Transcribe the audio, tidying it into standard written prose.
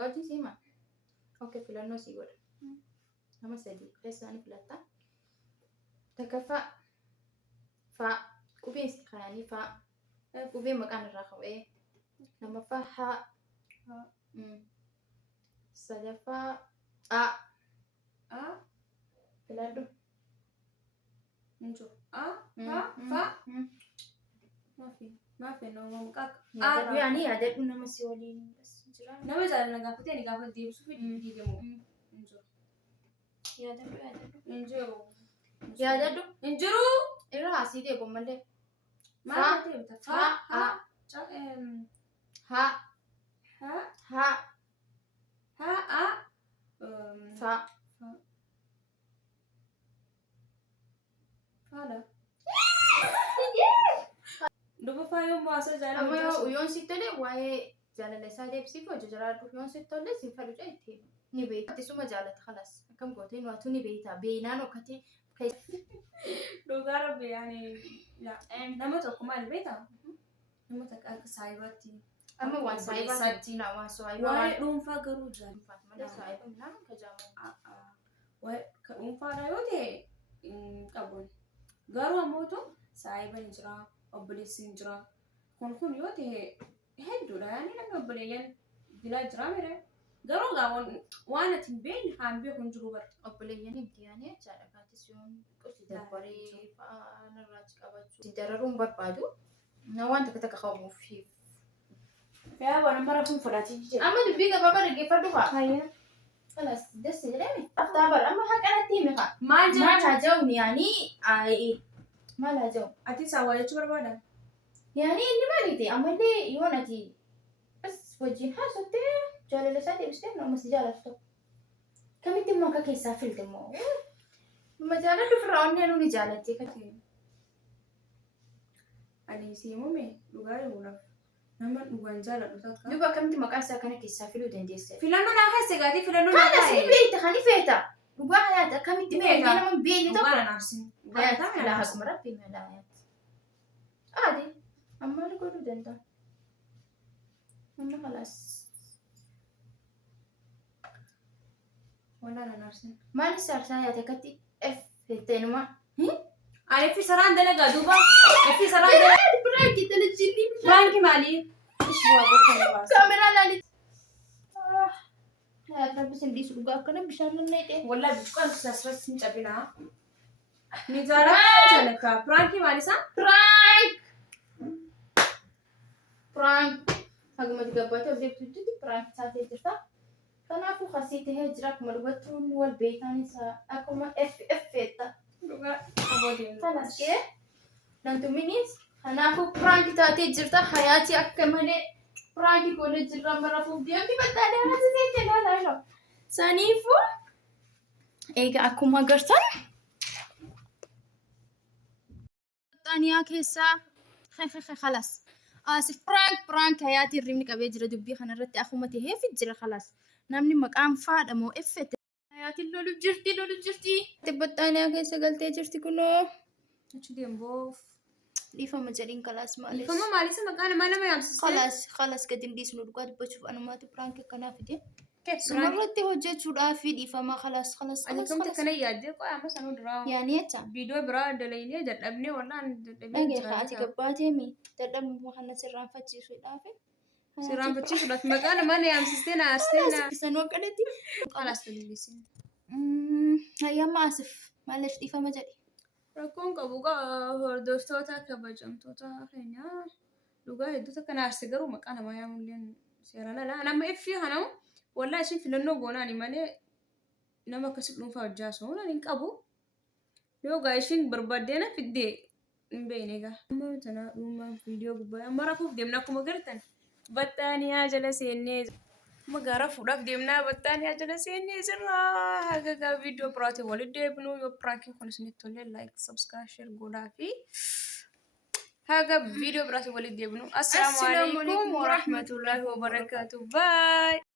Maqaa sima. Okay, filannoo si godha. Nama sadii keessaan filatta. Takkaffaa faa qubeen kaanii faa qubeen maqaan irraa ka'ee lammaffaa haa sadaffaa filadhu. Injo fa maafi nama maqaa Yaani yaadadhu nama si waliin jira. nama jaalala gaafatee ani gaafa deebisuu fi diigamu. Injo Yaadadhu. injiru Irraa asii deebi'u malee. maal deebita fa faala duba faayoo baasoo jaalala Amma yoon si tole waa'ee jaalala isaa deebisiif hojii jiraadhu. Yoon si tole si fadhu jettee ni beekta. Isuma jaalata kalas. Akkam gootee nuwatu ni beekta. Beeynaan okkatee dhugaa rabbi yaani nama tokko maal beektaa? Nama takka akka saayibatti. amma waan saayibaatti na waan saayiba Waa'ee dhuunfaa garuu jaalatu. malee saayiba naan kajamu. Waa'ee ka dhuunfaadha yoo ta'e qabuun. Garuu ammoo saayiba ni jira, obboleessi ni jira. Kun yoo ta'e hedduudha. Yaani namni obboleeyyan bilaa jira mire. Garuu waan ati hin beekne haan beeku hin jiru bara. Obboleeyyan himti yaani jechaadha. Kaatis yoon qosi darbaree fa'aa narraachi qabachuu. Si dararuun barbaadu. Na waan takka qabuuf. Yaa waan bara kun fudhatee jira. Amma dubbii gabaabaa dhaggeeffadhu faa. Hayya. Kalas dasi jedhame. Aftaa bara amma haqanatti hime faa. Maal Maal jechuudha? haa ja'uun yaani maal haa ja'u. Ati saawwa jechuu barbaada? Yaani inni maaliiti ammallee yoon ati as wajjin haasottee jaalala isaa deebistee nama si jaalatu ta'u. Kamitti immoo akka keessaa filte immoo. Nama jaaladhu firraa onnee nuuni jaalattee kati. Ani si himume dhugaa himuudhaaf. Nama dhugaan jaaladhu takka. Duuba akkamitti maqaa isaa kana keessaa filuu dandeesse? Filannoo naa keessa gaatii filannoo naa Kanas ni beekta kan ni feeta. Dhugaa hayaata akkamitti Ni beekta. beekta nama hin beekne tokko. Dhugaa naarsin. Hayaata filaa haquma rabbi mala hayaata. Aadi amma maal godhuu danda'a? Amma kalas. Walaa naarsin. Maal isaarsaa hayaata akkatti fetteenuma? Ani fi saraan dalagaa duuba. Fi saraan dalagaa. Biraanki televizyiinii. Biraanki maalii? Ishee gosa baasa. Kaameraa laalit. Rabbi sin dhiisu dhugaa akkana bishaan nanneedhe. Walaa bichuqaan asirratti sin cabinaa. Ni jaalata. Biraanki maalisaa? Prank! Prank! Hagumatti gabbaatee of deebitutti prank taatee jirta. Kanaafuu kasii tahee jira akkuma dubartoonni wal beekan isaa akkuma effeetta. Dhugaa aboodiin. Kanas kee nantuminis kanaafuu prank taatee jirta hayaati akka malee prank goone jirran barafuuf deemti battaadhaa haasii seettee laalaa. Saniifuu egaa akkuma agartan Xaaniyaa keessaa khalas asif prank hayaati irrimni qabee jira dubbii kanarratti akkuma ta'eef jira khalas namni maqaan faadha moo effete hayaatiin lolu jirti Xaaniyaa keessa galtee jirti kunoo Achi deemboof. dhiifama jedhiin kalaas maalis Ifama maalisa maqaan maal nama yaamsiste? khalas gadi hin dhiisnu dhugaa dubbachuuf anumaatu prank akkanaa fide Biraanki. sumarratti hojjechuudhaaf dhiifama khalas Ani kamta kana yaaddee qo'a amma sanuu duraa. yaani jecha Viidiyoo biraa dalaynee dadhabnee wallaan dadhabnee dhagee ati gabbaatee mi dadhabuma kana sirraanfachiisuudhaaf Sirraanfachiisuudhaaf maqaan maal yaamsistee na aastee na. sanoo qadatti Qalaas talilleessin. hayyama asif maaliif dhiifama jedhe Rakkoon qabu hordoftoota kabajamtoota keenyaa dhugaa hedduutu akka naarse garuu maqaa namaa yaamulleen seeraan alaa. Nama effii kanamu wallaa isheen filannoo goonaani malee nama akkasii dhuunfaa hojjaa sun hin qabu. Yoo gaa isheen barbaaddeena fiddee hin beekne egaa. Amma tana dhuunfaan viidiyoo gubbaa amma rafuuf deemna akkuma gartan. Battaaniyaa jala seennee magaara fuudhaaf deemnaa battaaniyaa jala seennee jirra. Haga viidiyoo biraatiin walitti deebinu yoo piraankiin kun isinitti tolee laayik sabskiraayib sheer godhaa fi haga viidiyoo biraatiin walitti deebinu. Assalaamu alaikum warahmatullahi wabarakatuh. Bye.